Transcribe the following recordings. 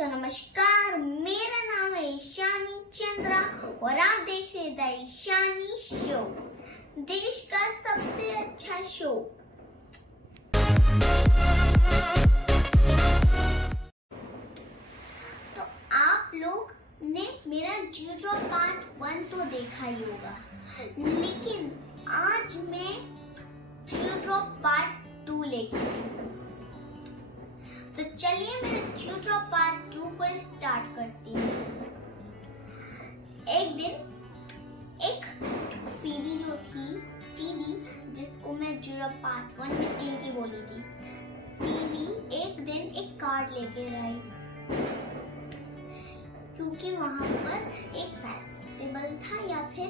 तो नमस्कार, मेरा नाम है ईशानी चंद्रा और आप देख रहे द ईशानी शो, देश का सबसे अच्छा शो। तो आप लोग ने मेरा जियो पार्ट 1 तो देखा ही होगा, लेकिन आज मैं जियो पार्ट 2 लेकर आई हूँ। तो चलिए मैं जियो पार्ट 2 को स्टार्ट करती हूँ। एक दिन एक फीबी जो थी, फीबी जिसको मैं जियो पार्ट 1 में टिंकी बोली थी, फीबी एक दिन एक कार्ड लेकर आई, क्योंकि वहां पर एक फेस्टिवल था या फिर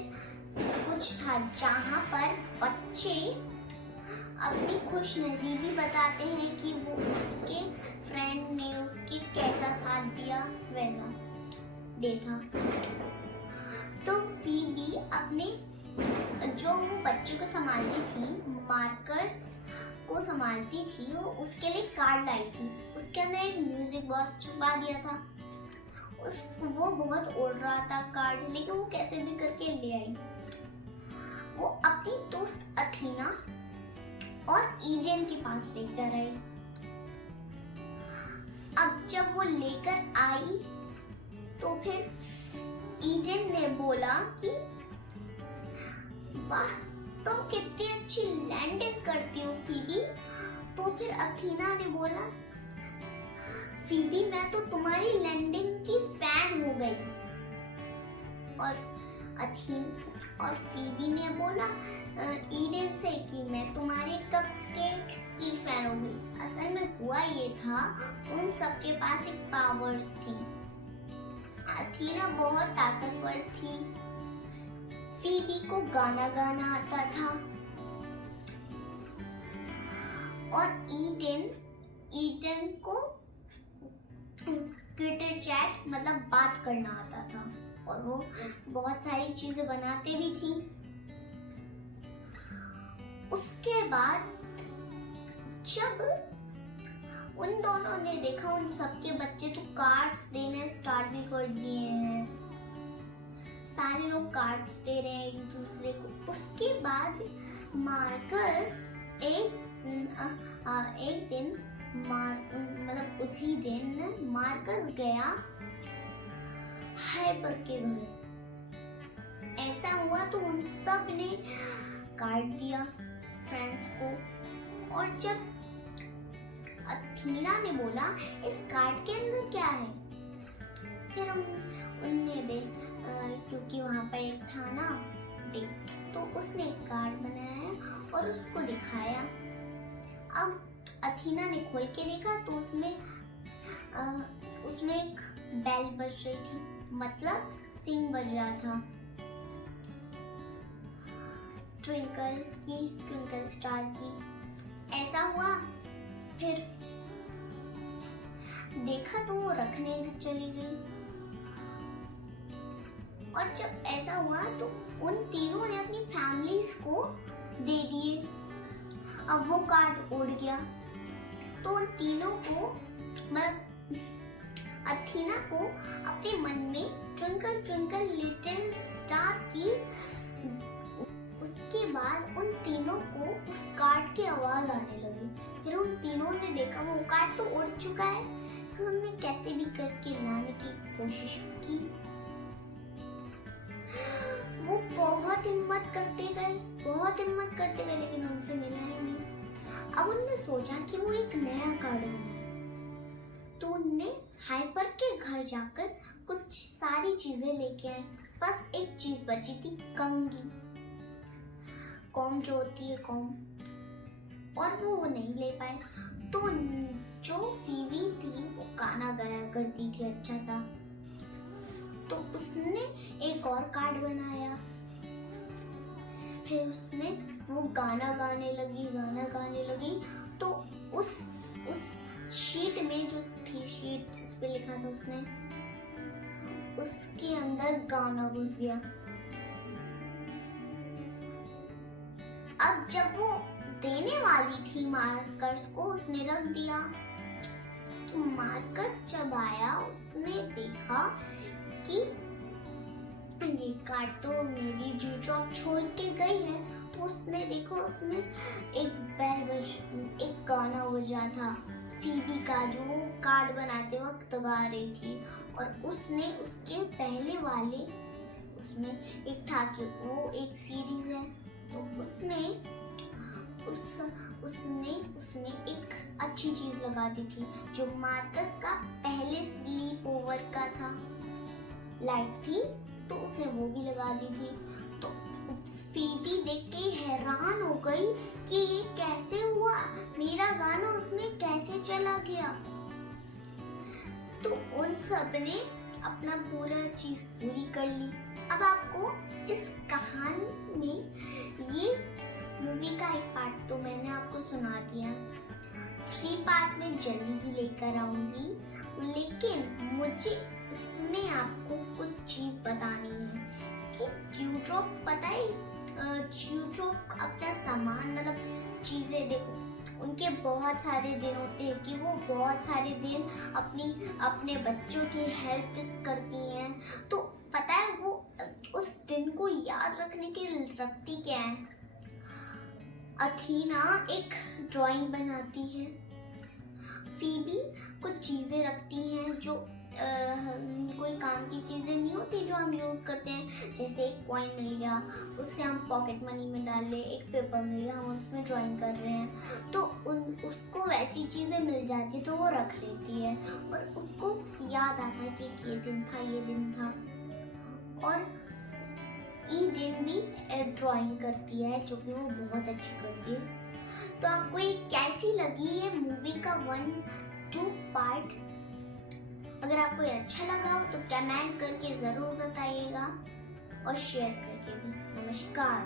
कुछ था जहां पर बच्चे अपनी खुशनसीबी बताते हैं कि वो उसके फ्रेंड ने उसके कैसा साथ दिया वैसा डे था। तो फीबी अपने जो वो बच्चे को संभालती थी, मार्कर्स को संभालती थी, वो उसके लिए कार्ड लाई थी। उसके अंदर एक म्यूजिक बॉक्स छुपा दिया था। वो बहुत उड़ रहा था कार्ड, लेकिन वो कैसे भी करके ले आई। वो अपनी दोस्त अथीना और ईडेन के पास लेकर आई। अब जब वो लेकर आई तो फिर ईडेन ने बोला कि वाह, तुम कितनी अच्छी लैंडिंग करती हो फीबी। तो फिर अथीना ने बोला, फीबी मैं तो तुम्हारी लैंडिंग की फैन हो गई। और फीबी ने बोला ईडेन से कि मैं तुम्हारे कपकेक्स की फैन हो गई। असल में हुआ ये था, उन सबके पास एक पावर्स थी। अथीना बहुत ताकतवर थी, फीबी को गाना गाना आता था और ईडेन को ट्विटर चैट मतलब बात करना आता था, और वो बहुत सारी चीजें बनाते भी थी। उसके बाद जब उन दोनों ने देखा उन सबके बच्चे तो कार्ड्स देने स्टार्ट भी कर दिए हैं, सारे लोग कार्ड्स दे रहे हैं एक दूसरे को। उसके बाद मार्कस एक दिन मतलब उसी दिन मार्कस गया हाइपर के घर। ऐसा हुआ तो उन सब ने कार्ड दिया फ्रेंड्स को, और जब अथीना ने बोला इस कार्ड के अंदर क्या है, फिर उनने क्योंकि वहां पर एक था ना डे, तो उसने एक कार्ड बनाया और उसको दिखाया। अब अथीना ने खोल के देखा तो उसमें एक बेल बज रही थी, मतलब सिंग बज रहा था, ट्विंकल स्टार की। ऐसा हुआ, फिर देखा तो वो रखने चली गई। और जब ऐसा हुआ तो उन तीनों ने अपनी फैमिलीज को दे दिए। अब वो कार्ड उड़ गया तो उन तीनों को मतलब अथीना को अपने मन में ट्विंकल ट्विंकल लिटिल स्टार की। उसके बाद उन तीनों को उस कार्ड की आवाज आने लगी। फिर उन तीनों ने देखा वो कार्ड तो उड़ चुका है। फिर उन्होंने कैसे भी करके लाने की कोशिश की। वो बहुत हिम्मत करते गए, लेकिन उनसे मिला ही नहीं। अब उनने सोचा कि वो एक नया कार्ड बनाए, तो उनने हाइपर के घर जाकर कुछ सारी चीजें लेके आए। बस एक चीज बची थी, कंघी, कॉम जो होती है कॉम, और वो नहीं ले पाए। तो जो फीबी थी वो गाना गाया करती थी अच्छा सा, तो उसने एक और कार्ड बनाया। फिर उसने वो गाना गाने लगी तो उस शीट में जो थी, शीट जिस पे लिखा था उसने, उसके अंदर गाना घुस गया। अब जब वो देने वाली थी मार्कस को, उसने रख दिया। तो मार्कस जब आया उस देखा कि ये कार तो मेरी ड्यूड्रॉप छोड़ के गई है, तो उसने देखो उसमें एक गाना बजा था फीबी का, जो वो कार्ड बनाते वक्त गा रही थी। और उसने उसके पहले वाले उसमें एक था कि वो एक सीरीज है, तो उसने एक अच्छी चीज लगा दी थी जो मार्कस का पहले स्लीप ओवर का था, लाइट थी, तो उसने वो भी लगा दी थी। तो फीबी देख के हैरान हो गई कि ये कैसे हुआ, मेरा गाना उसमें कैसे चला गया। तो उन सब ने अपना पूरा चीज पूरी कर ली। अब आपको इस कहानी में ये मूवी का एक पार्ट तो मैंने आपको सुना दिया, 3 पार्ट में जल्दी ही लेकर आऊंगी, लेकिन मुझे इसमें आपको कुछ चीज बतानी है कि ड्यूड्रॉप, पता है ड्यूड्रॉप अपना सामान मतलब चीजें, देखो उनके बहुत सारे दिन होते हैं कि वो बहुत सारे दिन अपने बच्चों की हेल्प करती हैं। तो पता है वो उस दिन को याद रखने के लिए रखती क्या है, अथीना एक ड्राइंग बनाती है, फीबी कुछ चीजें रखती हैं जो कोई काम की चीजें नहीं होती जो हम यूज करते हैं, जैसे एक कॉइन मिल गया उससे हम पॉकेट मनी में डाल ले, एक पेपर मिल गया हम उसमें ड्राइंग कर रहे हैं, तो उसको वैसी चीजें मिल जाती तो वो रख लेती है और उसको याद आता है कि ये दिन था। और ईजेन भी ड्राइंग करती है जो कि वो बहुत अच्छी करती है। तो आपको ये कैसी लगी ये मूवी का 1-2 पार्ट? अगर आपको ये अच्छा लगा हो तो कमेंट करके ज़रूर बताइएगा और शेयर करके भी। नमस्कार।